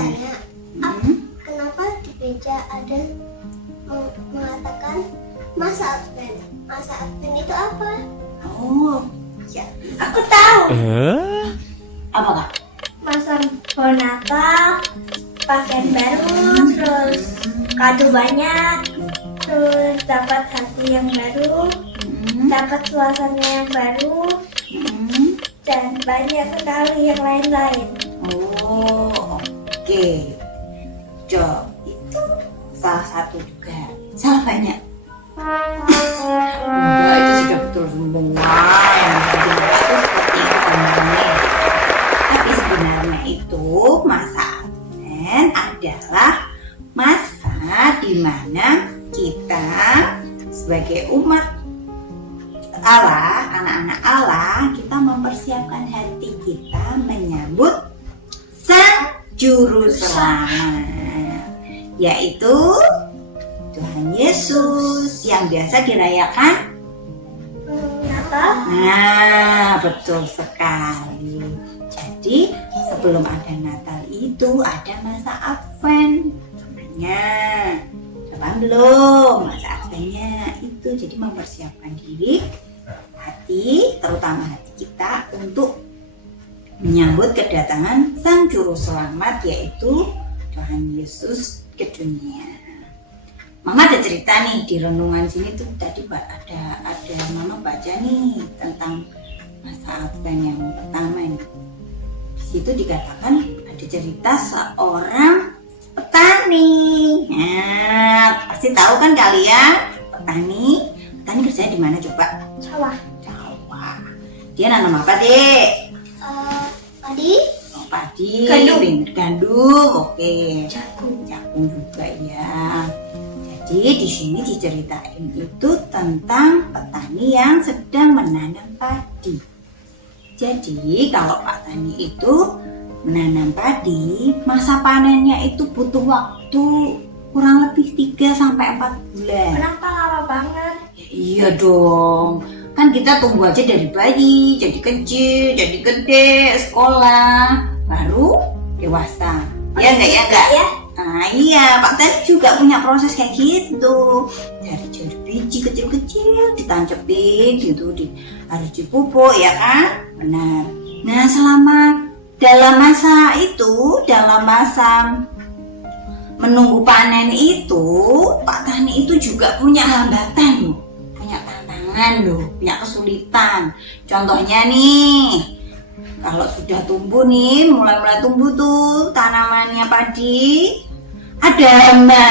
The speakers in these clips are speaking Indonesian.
tanya, kenapa di gereja ada mengatakan masa Advent? Masa Advent itu apa? Oh, ya, aku tahu. Apa Kak? Masa Natal, pakaian baru, terus kado banyak, terus dapat hati yang baru, dapat suasana yang baru, dan banyak sekali yang lain-lain. Oh, oke. Jo, itu salah satu juga. Salah banyak. Enggak, itu sudah betul semua. Yang sebenarnya itu seperti itu gambarnya. Tapi sebenarnya itu masa Advent adalah masa di mana kita sebagai umat Allah, anak-anak Allah, kita mempersiapkan hati kita menyambut Sang Juru Selamat, yaitu Tuhan Yesus yang biasa dirayakan Natal. Nah, betul sekali. Jadi sebelum ada Natal itu ada masa Advent. Nah, paham belum masa Adventnya itu? Jadi mempersiapkan diri, hati, terutama hati kita untuk menyambut kedatangan Sang Juru Selamat, yaitu Tuhan Yesus ke dunia. Mama ada cerita nih di renungan sini tuh tadi ada Mama baca nih tentang masa Advent yang pertama ini. Di situ dikatakan ada cerita seorang petani. Nah, pasti tahu kan kalian petani kerjanya di mana coba? Sawah. Sawah. Dia nanam apa, Dek? Padi. Oh, padi. Gandum. Oke. Jagung juga ya. Jadi di sini diceritain itu tentang petani yang sedang menanam padi. Jadi kalau petani itu menanam padi, masa panennya itu butuh waktu kurang lebih 3-4 bulan. Kenapa lama banget? Ya, iya dong. Kan kita tunggu aja dari bayi, jadi kecil, jadi gede, sekolah, baru dewasa. Ya enggak? Ya. Nah iya, Pak Tani juga punya proses kayak gitu. Dari biji kecil-kecil ditancepin gitu, harus dipupuk ya kan? Benar. Nah dalam masa menunggu panen itu, Pak Tani itu juga punya hambatan loh, punya tantangan loh, punya kesulitan. Contohnya nih, kalau sudah tumbuh nih, mulai tumbuh tuh tanamannya padi, ada hama,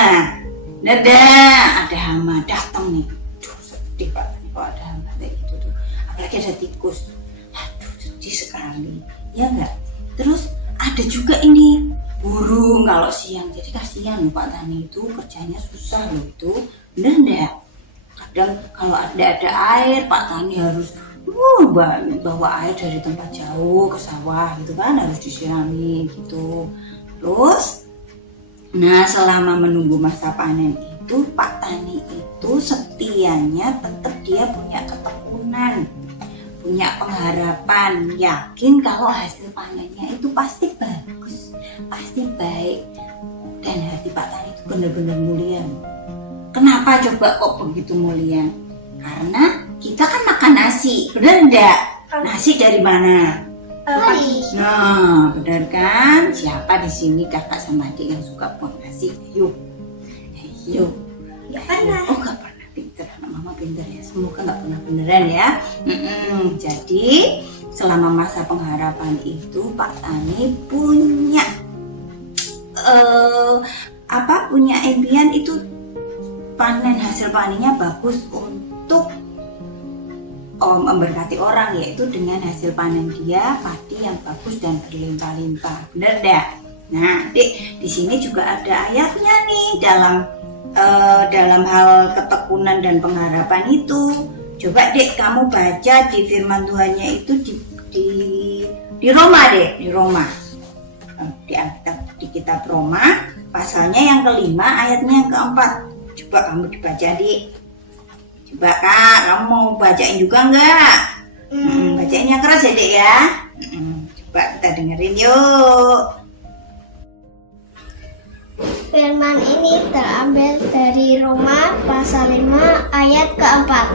ada hama datang nih. Duh, sedih Pak Tani kalau ada hama kayak gitu tuh. Apalagi ada tikus. Aduh, sedih sekali. Ya enggak? Terus ada juga ini burung kalau siang. Jadi kasihan loh Pak Tani itu kerjanya susah loh itu. Bener enggak? Kadang kalau ada air, Pak Tani harus bawa air dari tempat jauh ke sawah gitu kan, harus disirami gitu. Terus selama menunggu masa panen itu, Pak Tani itu setianya tetap dia punya ketekunan, punya pengharapan, yakin kalau hasil panennya itu pasti bagus, pasti baik. Dan hati Pak Tani itu benar-benar mulia. Kenapa coba kok begitu mulia? Karena kita kan makan nasi, benar enggak? Nasi dari mana? Padi. Nah, benar kan? Siapa di sini kakak sama adik yang suka buang nasi? Yuk. Gak pernah. Oh, gak pernah. Pinter, anak mama pinter ya. Semoga gak pernah beneran ya. Jadi selama masa pengharapan itu Pak Tani punya punya impian itu hasil panennya bagus untuk memberkati orang, yaitu dengan hasil panen dia padi yang bagus dan berlimpah-limpah. Bener dah? Nah, Dek, di sini juga ada ayatnya nih dalam hal ketekunan dan pengharapan itu. Coba Dek kamu baca di firman Tuhannya itu di Roma, Dek, di Roma. Di kitab Roma, pasalnya yang ke-5, ayatnya yang ke-4. Coba kamu dibaca, Dek. Coba Kak, kamu mau bacain juga enggak? Bacainnya keras ya Dek ya. Coba kita dengerin yuk. Firman ini terambil dari Roma pasal 5 ayat keempat.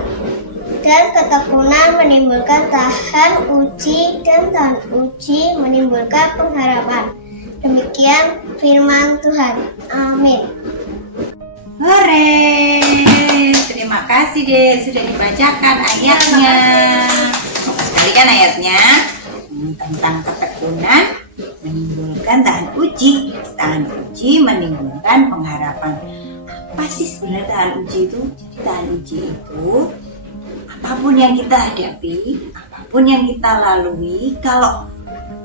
Dan ketekunan menimbulkan tahan uji, dan tahan uji menimbulkan pengharapan. Demikian firman Tuhan. Amin. Hore! Terima kasih deh sudah dibacakan ayatnya. Bagus sekali kan ayatnya? Tentang ketekunan menimbulkan tahan uji. Tahan uji menimbulkan pengharapan. Apa sih sebenarnya tahan uji itu? Jadi tahan uji itu apapun yang kita hadapi, apapun yang kita lalui, kalau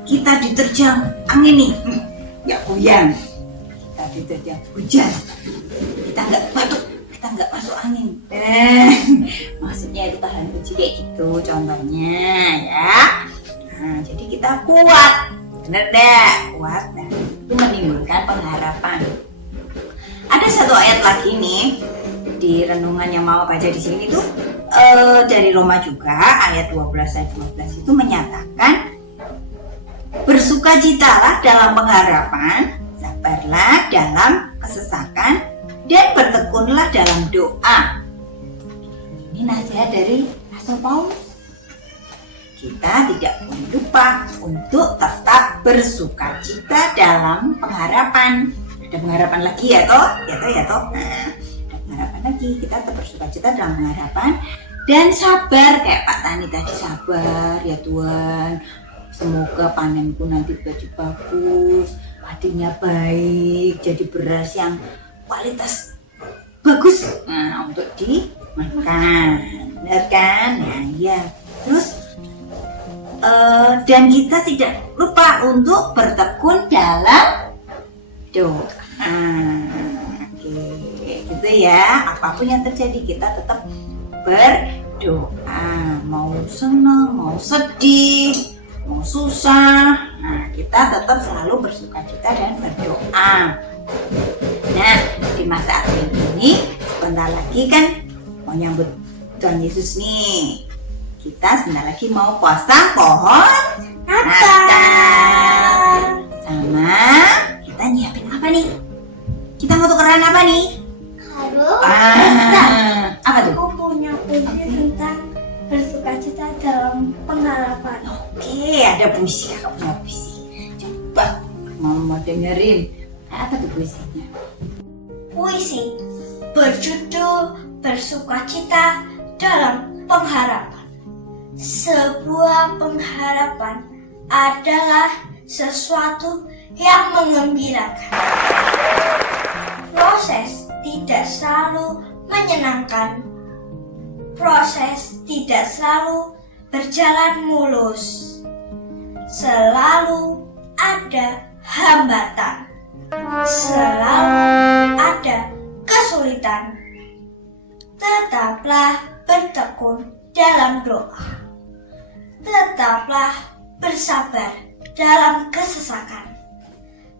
kita diterjang angin nih, ya goyang. Kita diterjang hujan, kita nggak batuk, kita nggak masuk angin. Maksudnya itu tahan uji kayak gitu contohnya ya. Nah, jadi kita kuat, bener deh, kuat. Nah, itu menimbulkan pengharapan. Ada satu ayat lagi nih di renungan yang mau baca di sini tuh dari Roma juga ayat 12 ayat 12 itu menyatakan bersukacitalah dalam pengharapan, sabarlah dalam kesesakan, dan bertekunlah dalam doa. Ini nasihat dari Rasul Paulus. Kita tidak boleh lupa untuk tetap bersukacita dalam pengharapan. Ada pengharapan lagi ya toh? Ya toh. Nah, ada pengharapan lagi. Kita tetap bersukacita dalam pengharapan dan sabar kayak Pak Tani tadi, sabar ya Tuhan. Semoga panenku nanti baju bagus, padinya baik, jadi beras yang kualitas bagus. Nah, untuk dimakan, benar kan? Nah, ya. Terus dan kita tidak lupa untuk bertekun dalam doa. Oke, gitu ya. Apapun yang terjadi kita tetap berdoa. Mau senang, mau sedih, mau susah, nah kita tetap selalu bersukacita dan berdoa. Nah, di masa Advent ini sebentar lagi kan mau nyambut Tuhan Yesus nih. Kita sebentar lagi mau puasa pohon Natal. Sama kita nyiapin apa nih? Kita mau tukeran apa nih? Kado. Apa tuh? Aku punya puisi tentang bersukacita dalam pengharapan. Oke, ada puisi. Kakak punya puisi. Coba mau dengerin. Apa tuh puisinya? Puisi berjudul Bersukacita dalam Pengharapan. Sebuah pengharapan adalah sesuatu yang mengembirakan. Proses tidak selalu menyenangkan. Proses tidak selalu berjalan mulus. Selalu ada hambatan. Selalu ada kesulitan. Tetaplah bertekun dalam doa. Tetaplah bersabar dalam kesesakan.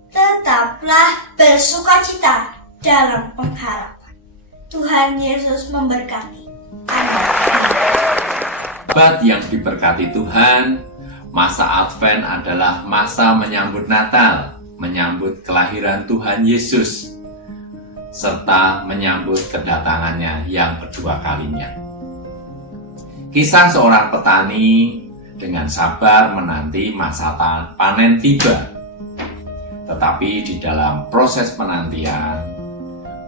Tetaplah bersukacita dalam pengharapan. Tuhan Yesus memberkati. Sahabat yang diberkati Tuhan, masa Advent adalah masa menyambut Natal, menyambut kelahiran Tuhan Yesus, serta menyambut kedatangannya yang kedua kalinya. Kisah seorang petani dengan sabar menanti masa panen tiba. Tetapi di dalam proses penantian,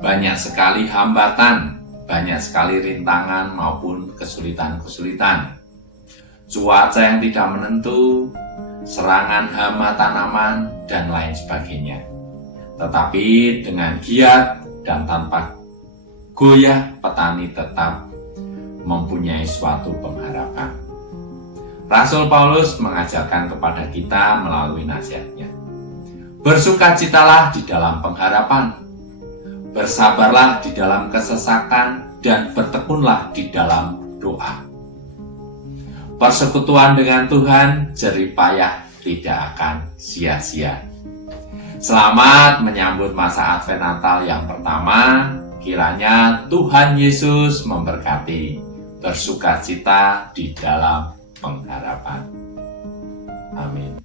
banyak sekali hambatan, banyak sekali rintangan maupun kesulitan-kesulitan. Cuaca yang tidak menentu, serangan hama tanaman, dan lain sebagainya. Tetapi dengan giat dan tanpa goyah, petani tetap mempunyai suatu pengharapan. Rasul Paulus mengajarkan kepada kita melalui nasihatnya. Bersukacitalah di dalam pengharapan, bersabarlah di dalam kesesakan, dan bertekunlah di dalam doa. Persekutuan dengan Tuhan jerih payah tidak akan sia-sia. Selamat menyambut masa Advent Natal yang pertama. Kiranya Tuhan Yesus memberkati. Bersukacita di dalam pengharapan. Amin.